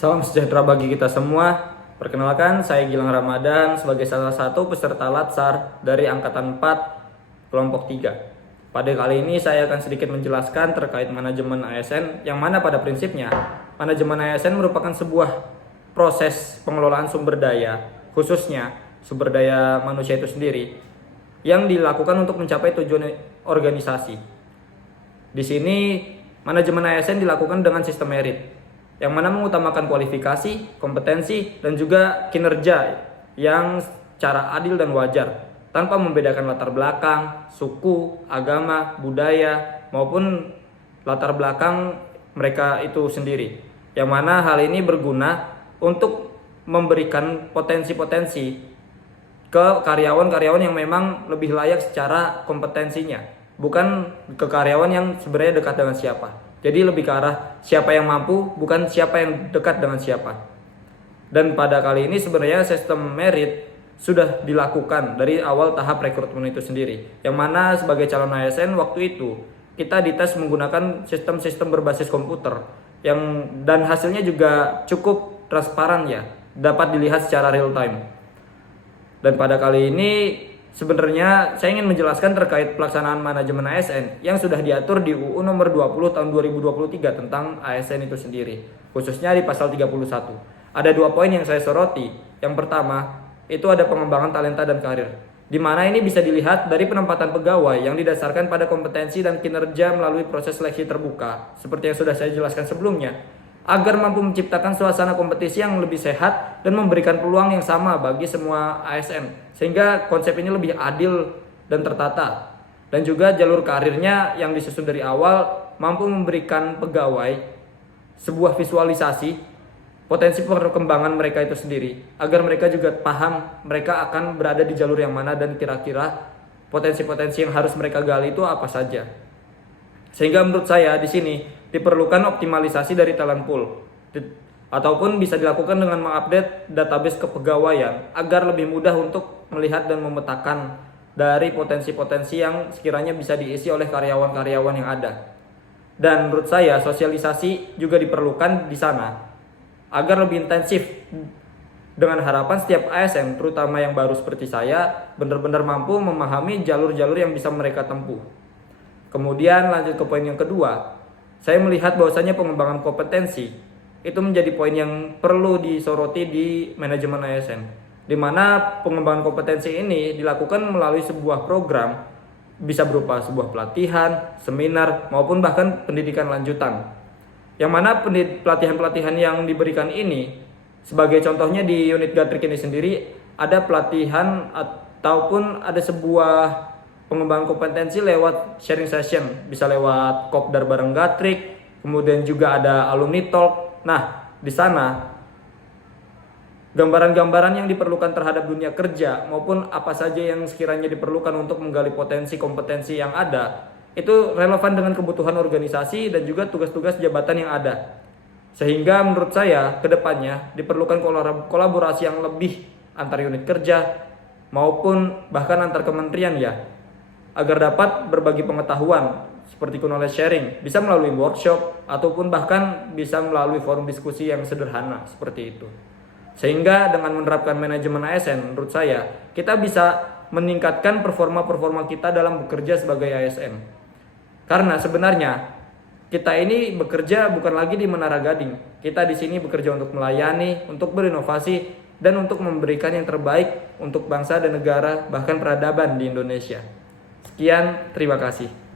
Salam sejahtera bagi kita semua. Perkenalkan, saya Gilang Ramadan sebagai salah satu peserta Latsar dari Angkatan 4, Kelompok 3. Pada kali ini saya akan sedikit menjelaskan terkait manajemen ASN, yang mana pada prinsipnya, manajemen ASN merupakan sebuah proses pengelolaan sumber daya, khususnya sumber daya manusia itu sendiri, yang dilakukan untuk mencapai tujuan organisasi. Di sini, manajemen ASN dilakukan dengan sistem merit, yang mana mengutamakan kualifikasi, kompetensi, dan juga kinerja yang secara adil dan wajar, tanpa membedakan latar belakang, suku, agama, budaya, maupun latar belakang mereka itu sendiri. Yang mana hal ini berguna untuk memberikan potensi-potensi ke karyawan-karyawan yang memang lebih layak secara kompetensinya, bukan ke karyawan yang sebenarnya dekat dengan siapa. Jadi lebih ke arah siapa yang mampu, bukan siapa yang dekat dengan siapa. Dan pada kali ini sebenarnya sistem merit sudah dilakukan dari awal tahap rekrutmen itu sendiri. Yang mana sebagai calon ASN waktu itu kita dites menggunakan sistem-sistem berbasis komputer dan hasilnya juga cukup transparan ya, dapat dilihat secara real time. Dan pada kali ini sebenarnya saya ingin menjelaskan terkait pelaksanaan manajemen ASN yang sudah diatur di UU nomor 20 tahun 2023 tentang ASN itu sendiri, khususnya di pasal 31. Ada 2 poin yang saya soroti. Yang pertama, itu ada pengembangan talenta dan karir, di mana ini bisa dilihat dari penempatan pegawai yang didasarkan pada kompetensi dan kinerja melalui proses seleksi terbuka, seperti yang sudah saya jelaskan sebelumnya, agar mampu menciptakan suasana kompetisi yang lebih sehat dan memberikan peluang yang sama bagi semua ASN, sehingga konsep ini lebih adil dan tertata. Dan juga jalur karirnya yang disusun dari awal mampu memberikan pegawai sebuah visualisasi potensi perkembangan mereka itu sendiri, agar mereka juga paham mereka akan berada di jalur yang mana dan kira-kira potensi-potensi yang harus mereka gali itu apa saja. Sehingga menurut saya di sini diperlukan optimalisasi dari talent pool, ataupun bisa dilakukan dengan mengupdate database kepegawaian agar lebih mudah untuk melihat dan memetakan dari potensi-potensi yang sekiranya bisa diisi oleh karyawan-karyawan yang ada. Dan menurut saya sosialisasi juga diperlukan di sana agar lebih intensif, dengan harapan setiap ASN terutama yang baru seperti saya benar-benar mampu memahami jalur-jalur yang bisa mereka tempuh. Kemudian lanjut ke poin yang kedua, saya melihat bahwasanya pengembangan kompetensi itu menjadi poin yang perlu disoroti di manajemen ASN, di mana pengembangan kompetensi ini dilakukan melalui sebuah program, bisa berupa sebuah pelatihan, seminar, maupun bahkan pendidikan lanjutan. Yang mana pelatihan-pelatihan yang diberikan ini, sebagai contohnya di unit Gatrik ini sendiri, ada pelatihan ataupun ada sebuah pengembangan kompetensi lewat sharing session, bisa lewat kopdar bareng Gatrik, kemudian juga ada alumni talk. Nah, di sana gambaran-gambaran yang diperlukan terhadap dunia kerja maupun apa saja yang sekiranya diperlukan untuk menggali potensi kompetensi yang ada, itu relevan dengan kebutuhan organisasi dan juga tugas-tugas jabatan yang ada. Sehingga menurut saya kedepannya diperlukan kolaborasi yang lebih antar unit kerja maupun bahkan antar kementerian ya, agar dapat berbagi pengetahuan seperti knowledge sharing, bisa melalui workshop ataupun bahkan bisa melalui forum diskusi yang sederhana seperti itu. Sehingga dengan menerapkan manajemen ASN, menurut saya kita bisa meningkatkan performa kita dalam bekerja sebagai ASN. Karena sebenarnya kita ini bekerja bukan lagi di Menara Gading. Kita di sini bekerja untuk melayani, untuk berinovasi, dan untuk memberikan yang terbaik untuk bangsa dan negara, bahkan peradaban di Indonesia. Sekian, terima kasih.